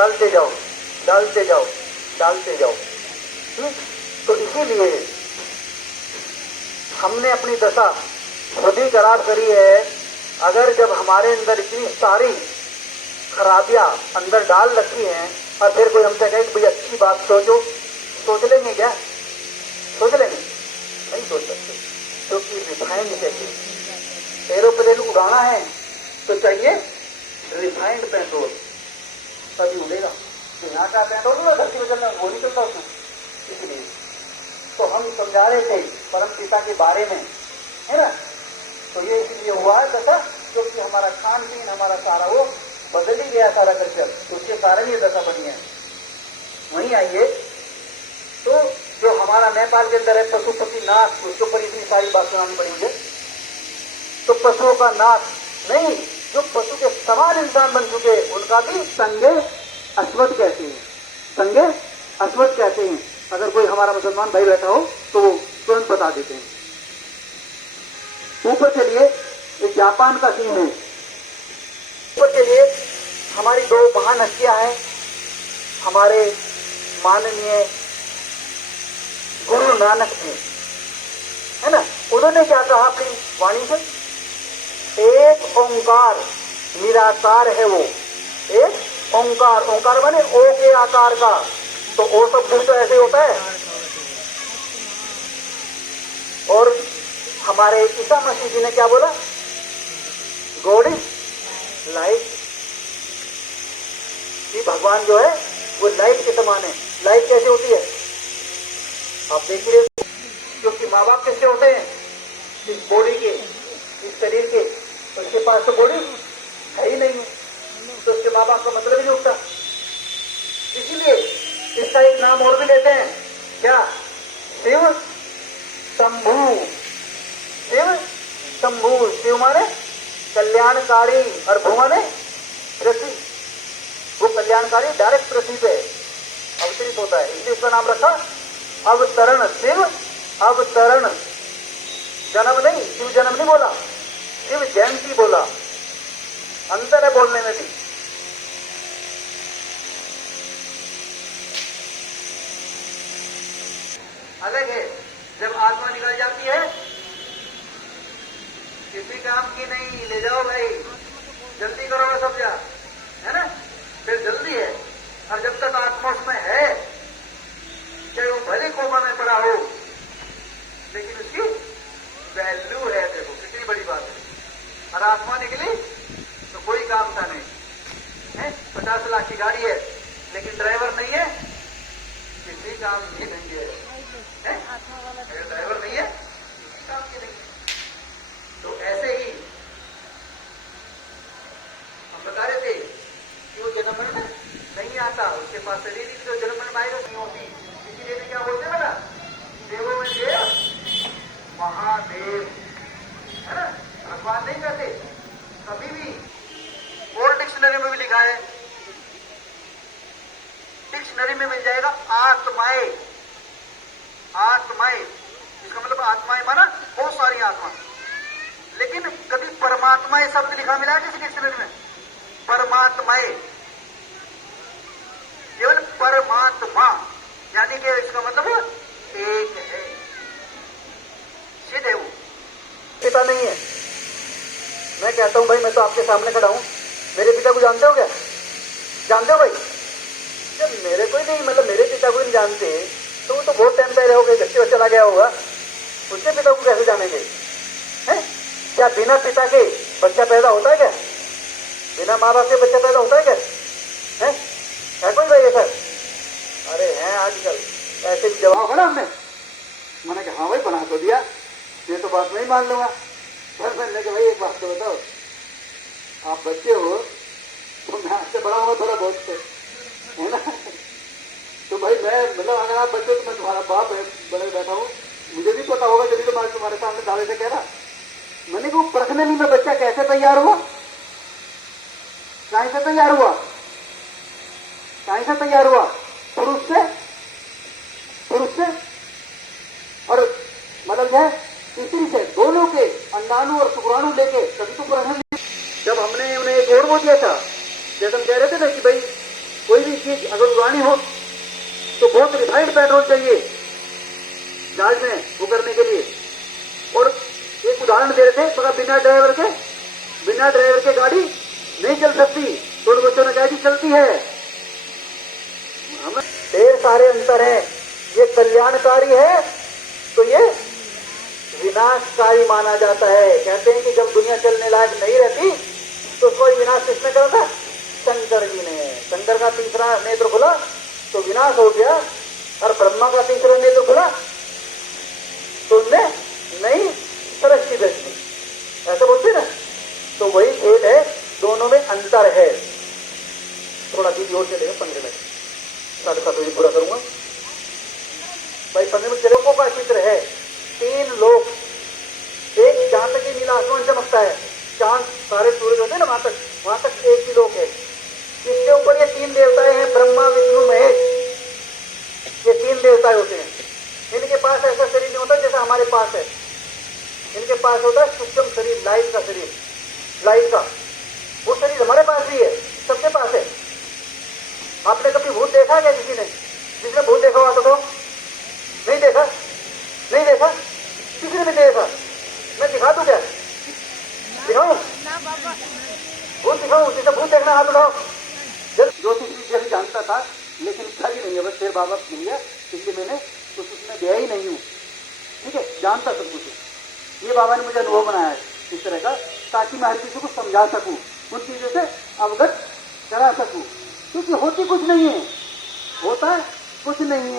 डालते जाओ, डालते जाओ, डालते जाओ। तो इसीलिए हमने अपनी दशा खुद ही खराब करी है। अगर जब हमारे अंदर इतनी सारी खराबियां अंदर डाल रखी हैं और फिर कोई हमसे कहे कि भाई अच्छी बात सोचो, सोच लेंगे क्या? सोच लेंगे? नहीं सोच सकते, क्योंकि रिफाइंड चाहिए। एरोप्लेन उड़ाना है तो चाहिए रिफाइंड पेट्रोल, तभी उड़ेगा। तो यहाँ का पेट्रोल ना धरती में चलना, वो नहीं चलता उसमें। इसलिए तो हम समझा रहे थे परम पिता के बारे में, है ना। तो ये इसलिए हुआ है दशा, क्योंकि हमारा खान पीन, हमारा सारा वो बदल ही गया सारा कल्चर, तो उसके कारण ये दशा बनी है। वहीं आइए तो जो हमारा नेपाल के अंदर है पशुपति नाथ, उसके ऊपर इतनी सारी बात सुनानी पड़ी मुझे। तो पशुओं का नाथ नहीं, जो पशु के समान इंसान बन चुके उनका भी संगे अश्वत कहते हैं, संगे अश्वत कहते हैं। अगर कोई हमारा मुसलमान भाई बैठा हो तो वो तुरंत बता देते हैं। ऊपर चलिए, एक जापान का सीन है। ऊपर चलिए, हमारी दो महान हस्तियां हैं, हमारे माननीय गुरु नानक जी, है ना। उन्होंने क्या कहा अपनी वाणी से? एक ओंकार निराकार है वो, एक ओंकार। ओंकार माने ओ के आकार का, तो ओ शब्द तो ऐसे होता है। और हमारे ईसा मसीह जी ने क्या बोला? God is light. कि भगवान जो है वो लाइट के समान है। लाइट कैसे होती है आप देखिए, क्योंकि माँ बाप कैसे होते हैं? इस बॉडी के, इस शरीर के, उसके पास तो बॉडी है ही नहीं, तो उसके माँ बाप का मतलब ही नहीं उठता। इसीलिए इसका एक नाम और भी लेते हैं, क्या? शिव शंभु। शिव शंभु, शिव माने कल्याणकारी और भू माने पृथ्वी। वो कल्याणकारी डायरेक्ट पृथ्वी पे अवतरित होता है, इसलिए उसका नाम रखा अवतरण। शिव अवतरण, जन्म नहीं, शिव जन्म नहीं बोला, शिव जयंती बोला। अंतर है बोलने में भी। अलग है जब आत्मा निकल जाती है, किसी काम की नहीं, ले जाओ भाई, जल्दी करो सब जा, है ना, फिर जल्दी है। और जब तक आत्मा उसमें है, चाहे वो भले कोमा में पड़ा हो, लेकिन उसकी वैल्यू है। देखो कितनी बड़ी बात है। और आत्मा निकली तो कोई काम था नहीं है। 50 लाख की गाड़ी है लेकिन ड्राइवर नहीं है, किसी काम की नहीं है, अगर ड्राइवर नहीं है किसी काम की नहीं। तो ऐसे ही हम बता रहे थे कि वो जन्म में नहीं आता, उसके पास शरीर ही तो जन्म में आएगा नहीं होती। इसीलिए क्या बोलते हैं ना, देवों में देव महादेव, है ना। भगवान नहीं कहते कभी भी। और डिक्शनरी में भी लिखा है, डिक्शनरी में मिल जाएगा आत्माएं। आत्माएं, इसका मतलब आत्माएं माना बहुत सारी आत्मा, लेकिन कभी परमात्मा शब्द लिखा मिला है किसी डिक्शनरी में? परमात्माएं, केवल परमात्मा, यानी कि इसका मतलब एक है, सिद्ध है वो, पिता नहीं है। मैं कहता हूं भाई, मैं तो आपके सामने खड़ा हूं, मेरे पिता को जानते हो क्या? जानते हो भाई? जब मेरे को ही नहीं, मतलब मेरे पिता को नहीं जानते, तो वो तो बहुत टाइम पहले हो गए, बच्चे चला गया होगा, उसके पिता को कैसे जानेंगे? हैं? क्या बिना पिता के बच्चा पैदा होता है क्या? बिना माँ बाप के बच्चा पैदा होता है क्या? है कोई भाई ऐसा? अरे हैं आजकल ऐसे भी जवाब है ना। मैंने कहा हाँ भाई बना तो दिया, ये तो बात नहीं मान लूंगा। फिर मैंने कहा भाई एक बात तो बताओ, आप बच्चे हो तो मैं आपसे बड़ा हुआ थोड़ा बहुत से, है ना। तो भाई मैं मतलब अगर आप बच्चे तो मैं तुम्हारा बाप है, बड़े बैठा हूँ, मुझे भी पता होगा, जब तो मैं तुम्हारे सामने दावे से कह रहा। मैंने कहा पर्सनली में बच्चा कैसे तैयार हुआ? कहीं से तैयार हुआ? कहीं से तैयार हुआ? पुरुष से, पुरुष से, और मतलब है स्त्री से, दोनों के अंडाणु और शुक्राणु लेके तभी तो प्रश्न। जब हमने उन्हें एक और वो दिया था, जैसे हम कह रहे थे ना कि भाई कोई भी चीज अगर उड़ानी हो तो बहुत रिफाइंड पेट्रोल चाहिए जहाज में वो करने के लिए। और एक उदाहरण दे रहे थे, मगर बिना ड्राइवर के गाड़ी नहीं चल सकती। तो उन बच्चों ने कहा कि चलती है। हमें ढेर सारे अंतर हैं। ये कल्याणकारी है तो ये विनाशकारी माना जाता है। कहते हैं कि जब दुनिया चलने लायक नहीं रहती तो उसको विनाश किसने करा था? शंकर जी ने। शंकर का तीसरा नेत्र खुला तो विनाश हो गया, और ब्रह्मा का तीसरा नेत्र खुला तो उनने नई सृष्टि रची। ऐसा बोलते ना, तो वही खेल है, दोनों में अंतर है। थोड़ा दीदी और चलेगा 15 मिनट, 7:30 बजे पूरा करूंगा भाई। 15 मिनट लोगों का चित्र है। 3 लोक, एक जहां तक नीला आसमान चमकता है, चांद सारे सूरज होते हैं ना, वहां तक एक ही लोक है। इसके ऊपर ये 3 देवताएं हैं, ब्रह्मा विष्णु महेश। ये 3 देवताएं होते हैं। इनके पास ऐसा शरीर नहीं होता जैसा हमारे पास है। इनके पास होता है सूक्ष्म शरीर, लाइट का शरीर, लाइट का। वो शरीर हमारे पास भी है, सबके पास है। आपने कभी भूत देखा क्या? किसी ने? जिसने भूत देखा हुआ तो नहीं देखा? नहीं देखा? किसी ने भी देखा? मैं दिखा दूं क्या? दिखाऊं? भूत दिखाऊं? जिसे भूत देखना हाथ उठाओ। ज्योतिष विद्या भी जानता था लेकिन था ही नहीं है, बस फिर बाबा मिल गया, इसलिए मैंने उसमें गया ही नहीं हूँ। ठीक है, जानता सब कुछ। ये बाबा ने मुझे अनुभव बनाया है इस तरह का, ताकि मैं हर किसी को समझा सकूं, उन चीजों से अवगत करा सकूं। क्योंकि होती कुछ नहीं है, होता है कुछ नहीं है।